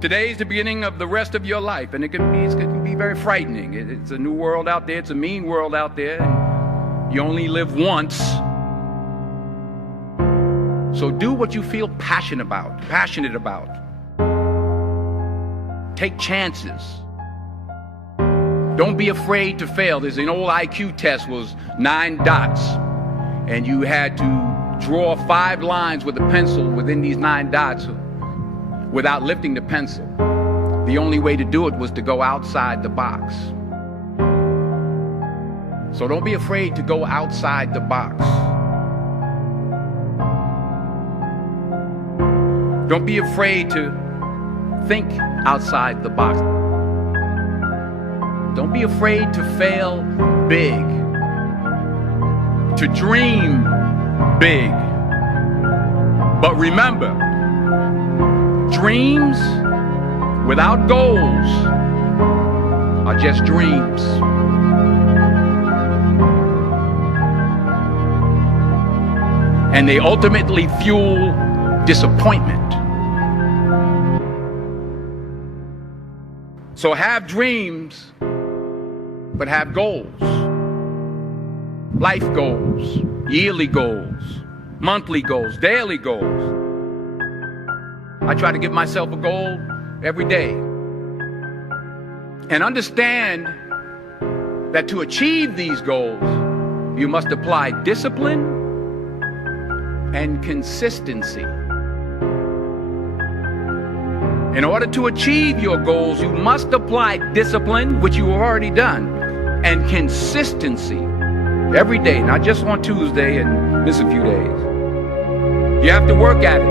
Today is the beginning of the rest of your life, and it can be very frightening. It's a new world out there. It's a mean world out there. And you only live once. So do what you feel passionate about. Take chances. Don't be afraid to fail. There's an old IQ test, was 9 dots, and you had to draw 5 lines with a pencil within these 9 dots without lifting the pencil. The only way to do it was to go outside the box. So don't be afraid to go outside the box. Don't be afraid to think outside the box. Don't be afraid to fail big, to dream big. But remember, dreams without goals are just dreams. And they ultimately fuel disappointment. So have dreams, but have goals. Life goals, yearly goals, monthly goals, daily goals. I try to give myself a goal every day. And understand that to achieve these goals, you must apply discipline and consistency. In order to achieve your goals, you must apply discipline, which you have already done, and consistency every day, not just on Tuesday and miss a few days. You have to work at it.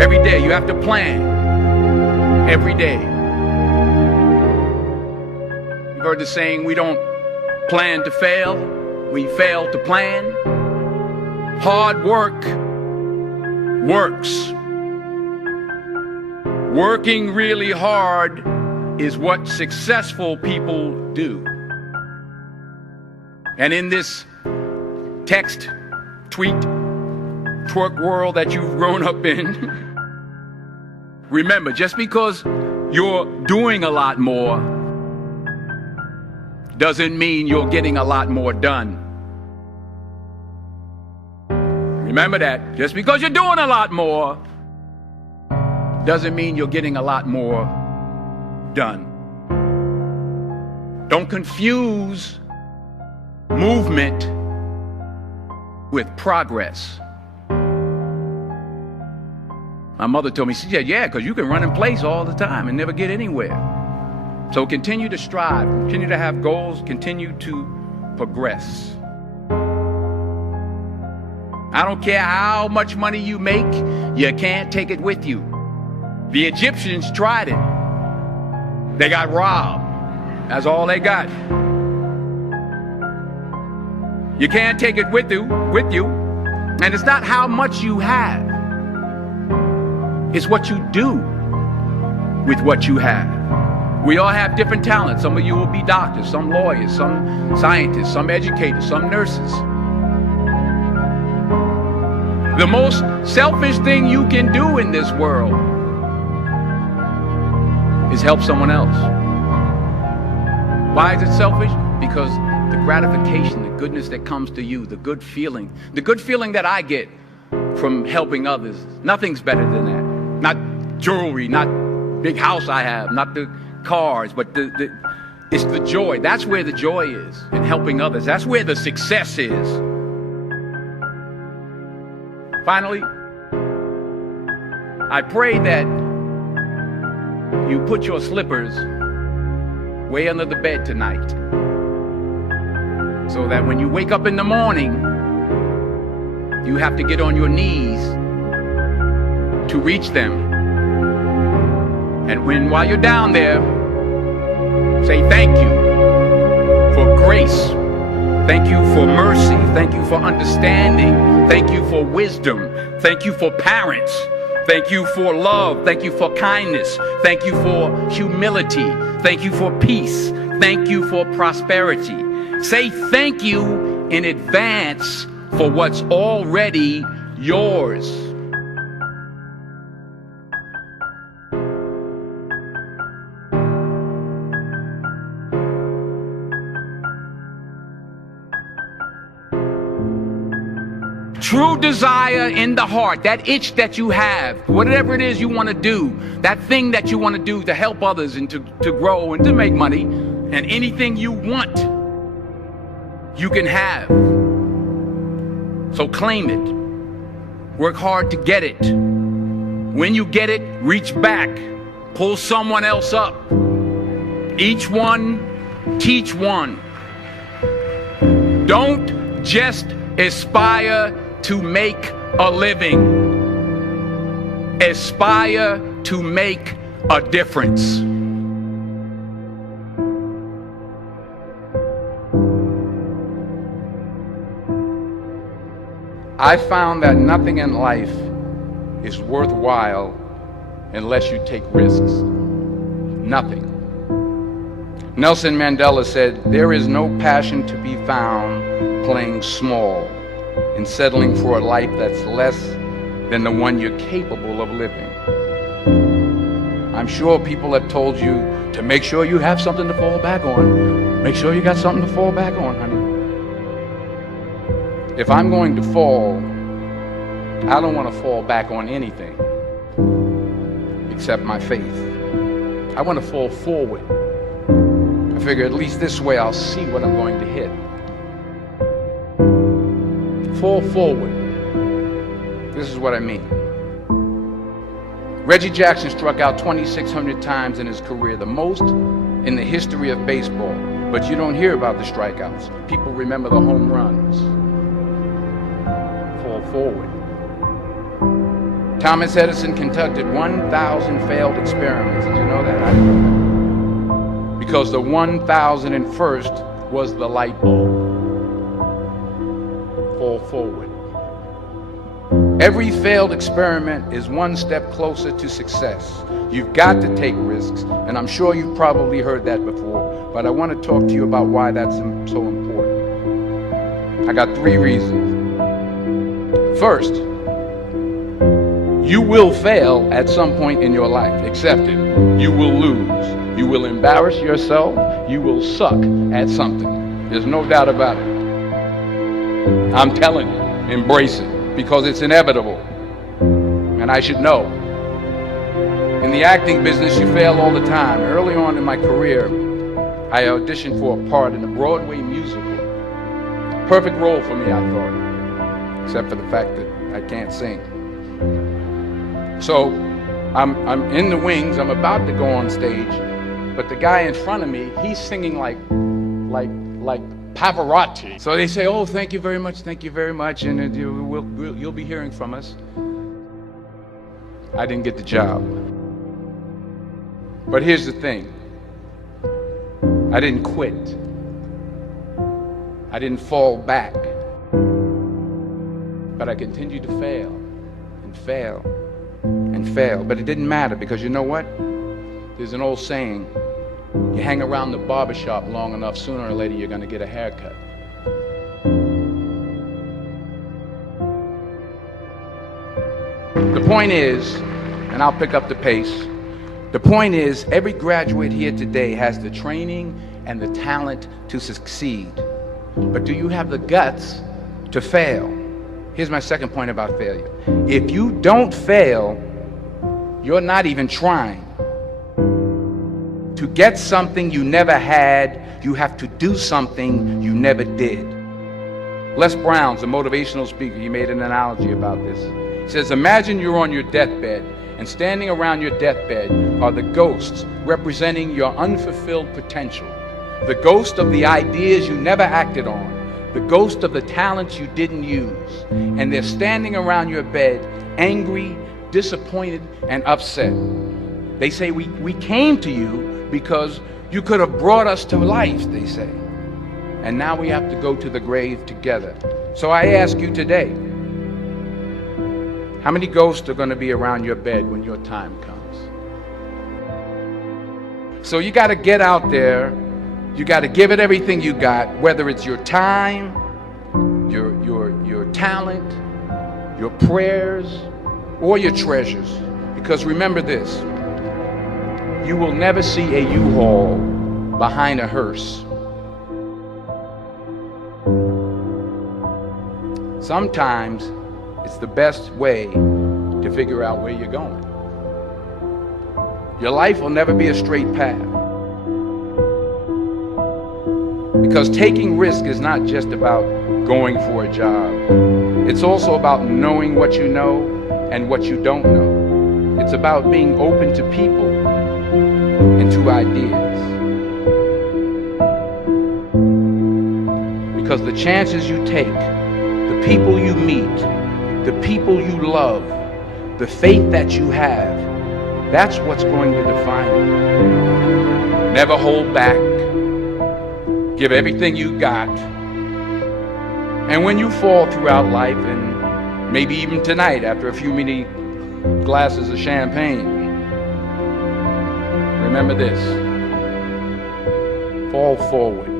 Every day, you have to plan. Every day. You've heard the saying, we don't plan to fail, we fail to plan. Hard work works. Working really hard is what successful people do. And in this text, tweet, twerk world that you've grown up in, remember, just because you're doing a lot more doesn't mean you're getting a lot more done. Remember that. Just because you're doing a lot more doesn't mean you're getting a lot more done. Don't confuse movement with progress. My mother told me, she said, yeah, because you can run in place all the time and never get anywhere. So continue to strive, continue to have goals, continue to progress. I don't care how much money you make, you can't take it with you. The Egyptians tried it. They got robbed. That's all they got. You can't take it with you. And it's not how much you have. It's what you do with what you have. We all have different talents. Some of you will be doctors, some lawyers, some scientists, some educators, some nurses. The most selfish thing you can do in this world is help someone else. Why is it selfish? Because the gratification, the goodness that comes to you, the good feeling that I get from helping others, nothing's better than that. Not jewelry, not big house I have, not the cars, but it's the joy. That's where the joy is, in helping others. That's where the success is. Finally, I pray that you put your slippers way under the bed tonight, so that when you wake up in the morning, you have to get on your knees to reach them. And while you're down there, say thank you for grace. Thank you for mercy. Thank you for understanding. Thank you for wisdom. Thank you for parents. Thank you for love. Thank you for kindness. Thank you for humility. Thank you for peace. Thank you for prosperity. Say thank you in advance for what's already yours. true desire in the heart, that itch that you have, whatever it is you want to do, that thing that you want to do to help others and to grow and to make money, and anything you want, you can have. So claim it. Work hard to get it. When you get it, reach back. Pull someone else up. Each one, teach one. Don't just aspire to make a living. Aspire to make a difference. I found that nothing in life is worthwhile unless you take risks. Nothing. Nelson Mandela said, "There is no passion to be found playing small and settling for a life that's less than the one you're capable of living." I'm sure people have told you to make sure you have something to fall back on. Make sure you got something to fall back on, honey. If I'm going to fall, I don't want to fall back on anything except my faith. I want to fall forward. I figure at least this way I'll see what I'm going to hit. Fall forward. This is what I mean. Reggie Jackson struck out 2,600 times in his career, the most in the history of baseball. But you don't hear about the strikeouts. People remember the home runs. Fall forward. Thomas Edison conducted 1,000 failed experiments. Did you know that? I didn't know that. Because the 1,001st was the light bulb. Fall forward. Every failed experiment is one step closer to success. You've got to take risks, and I'm sure you've probably heard that before, but I want to talk to you about why that's so important. I got 3 reasons. First, you will fail at some point in your life. Accept it. You will lose. You will embarrass yourself. You will suck at something. There's no doubt about it. I'm telling you, embrace it, because it's inevitable. And I should know. In the acting business, you fail all the time. Early on in my career, I auditioned for a part in a Broadway musical. Perfect role for me, I thought, except for the fact that I can't sing. So I'm in the wings, I'm about to go on stage, but the guy in front of me, he's singing like Pavarotti. So they say, "Oh, thank you very much, and you'll be hearing from us." I didn't get the job. But here's the thing. I didn't quit. I didn't fall back. But I continued to fail and fail and fail. But it didn't matter, because you know what? There's an old saying, you hang around the barbershop long enough, sooner or later you're going to get a haircut. The point is, and I'll pick up the pace, the point is, every graduate here today has the training and the talent to succeed. But do you have the guts to fail? Here's my second point about failure. If you don't fail, you're not even trying. To get something you never had, you have to do something you never did. Les Brown's a motivational speaker. He made an analogy about this. He says, imagine you're on your deathbed, and standing around your deathbed are the ghosts representing your unfulfilled potential. The ghost of the ideas you never acted on. The ghost of the talents you didn't use. And they're standing around your bed, angry, disappointed, and upset. They say, we came to you because you could have brought us to life, they say. And now we have to go to the grave together. So I ask you today, how many ghosts are going to be around your bed when your time comes? So you got to get out there. You got to give it everything you got, whether it's your time, your talent, your prayers, or your treasures. Because remember this, you will never see a U-Haul behind a hearse. Sometimes It's the best way to figure out where you're going. Your life will never be a straight path. Because taking risk is not just about going for a job. It's also about knowing what you know and what you don't know. It's about being open to people and to ideas. Because the chances you take, the people you meet, the people you love, the faith that you have, that's what's going to define you. Never hold back. Give everything you got. And when you fall throughout life, and maybe even tonight after a few many glasses of champagne, remember this: fall forward.